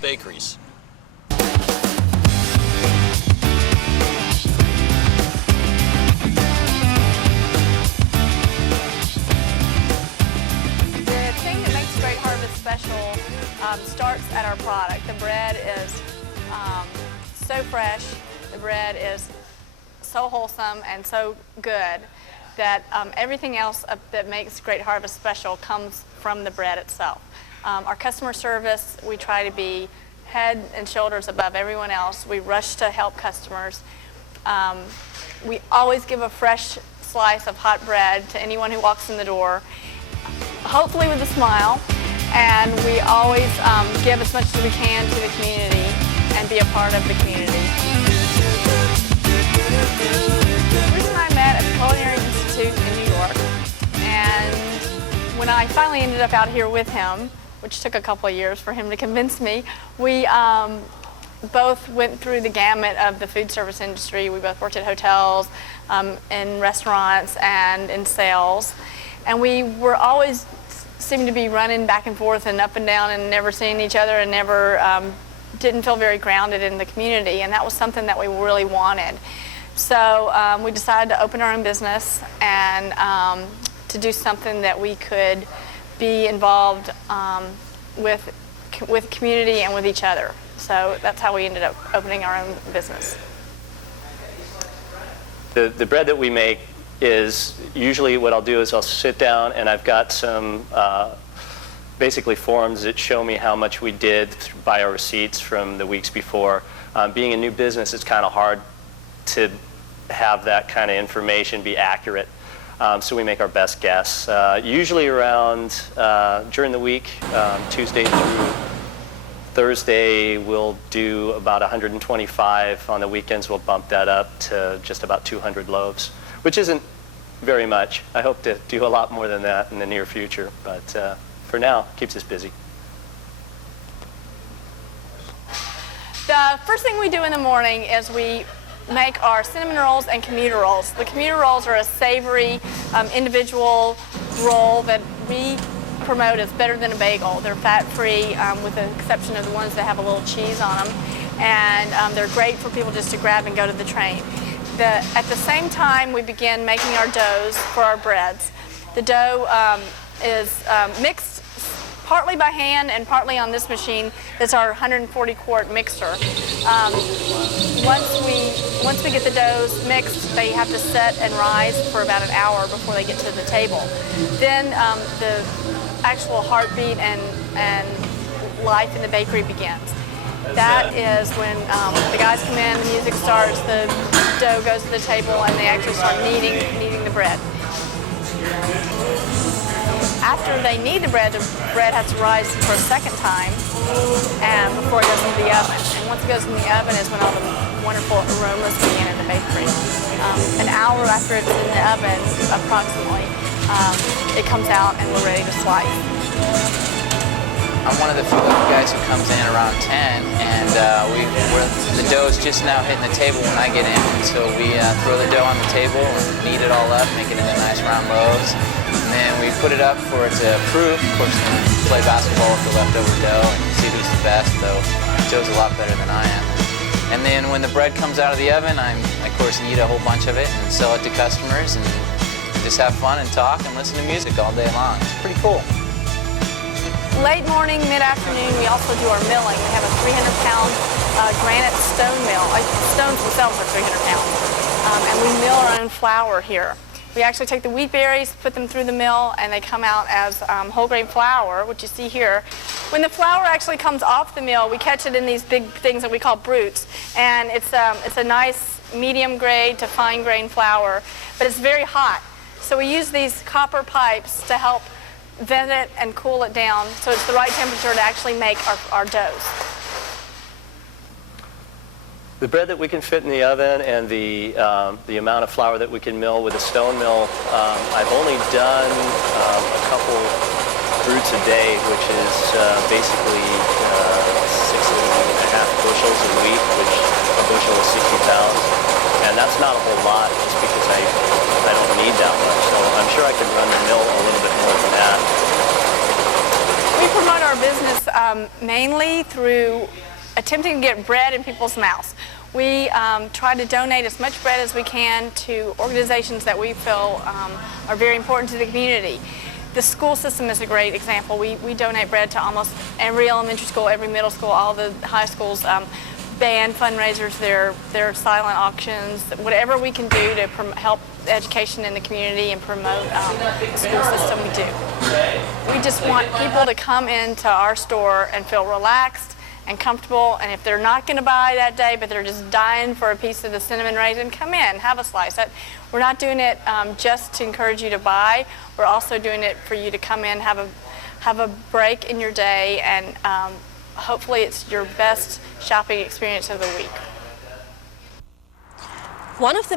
bakeries. The thing that makes Great Harvest special starts at our product. The bread is so fresh, the bread is so wholesome and so good that everything else that makes Great Harvest special comes from the bread itself. Our customer service, we try to be head and shoulders above everyone else. We rush to help customers. We always give a fresh slice of hot bread to anyone who walks in the door, hopefully with a smile, and we always give as much as we can to the community and be a part of the community. Bruce and I met at the Culinary Institute in New York, and when I finally ended up out here with him, which took a couple of years for him to convince me, we both went through the gamut of the food service industry. We both worked at hotels, in restaurants, and in sales. And we were always seemed to be running back and forth and up and down and never seeing each other and never didn't feel very grounded in the community. And that was something that we really wanted. So we decided to open our own business and to do something that we could be involved with community and with each other. So that's how we ended up opening our own business. The bread that we make is usually what I'll do is I'll sit down and I've got some basically forms that show me how much we did by our receipts from the weeks before. Being a new business, it's kind of hard to have that kind of information be accurate. So we make our best guess. Usually around during the week, Tuesday through Thursday, we'll do about 125. On the weekends, we'll bump that up to just about 200 loaves, which isn't very much. I hope to do a lot more than that in the near future, but for now, keeps us busy. The first thing we do in the morning is we make our cinnamon rolls and commuter rolls. The commuter rolls are a savory individual roll that we promote as better than a bagel. They're fat-free with the exception of the ones that have a little cheese on them, and they're great for people just to grab and go to the train. At the same time, we begin making our doughs for our breads. The dough is mixed partly by hand and partly on this machine. That's our 140-quart mixer. Once we get the doughs mixed, they have to set and rise for about an hour before they get to the table. Then the actual heartbeat and life in the bakery begins. That is when the guys come in, the music starts, the dough goes to the table, and they actually start kneading the bread. After they knead the bread has to rise for a second time and before it goes into the oven. And once it goes in the oven is when all the wonderful aromas begin in the bakery. An hour after it's in the oven, approximately, it comes out and we're ready to slice. I'm one of the few guys who comes in around 10, and the dough is just now hitting the table when I get in. So we throw the dough on the table and knead it all up, make it into nice round loaves. And then we put it up for it to proof. Of course, we play basketball with the leftover dough and see who's the best, though Joe's a lot better than I am. And then when the bread comes out of the oven, I, of course, knead a whole bunch of it and sell it to customers and just have fun and talk and listen to music all day long. It's pretty cool. Late morning, mid-afternoon, we also do our milling. We have a 300-pound granite stone mill. Stones themselves are 300 pounds. And we mill our own flour here. We actually take the wheat berries, put them through the mill, and they come out as whole grain flour, which you see here. When the flour actually comes off the mill, we catch it in these big things that we call brutes. And it's a nice medium grade to fine grain flour, but it's very hot. So we use these copper pipes to help vent it and cool it down so it's the right temperature to actually make our doughs. The bread that we can fit in the oven and the amount of flour that we can mill with a stone mill, I've only done a couple brutes a day, which is basically 6.5 bushels of wheat, which a bushel is 60 pounds. And that's not a whole lot just because I don't need that much. So I'm sure I could run the mill a little bit more than that. We promote our business mainly through attempting to get bread in people's mouths. We try to donate as much bread as we can to organizations that we feel are very important to the community. The school system is a great example. We donate bread to almost every elementary school, every middle school, all the high schools, band fundraisers, their silent auctions, whatever we can do to help education in the community and promote the school system, we do. We just want people to come into our store and feel relaxed and comfortable, and if they're not going to buy that day but they're just dying for a piece of the cinnamon raisin, come in, have a slice. We're not doing it just to encourage you to buy. We're also doing it for you to come in, have a break in your day, and hopefully it's your best shopping experience of the week. One of the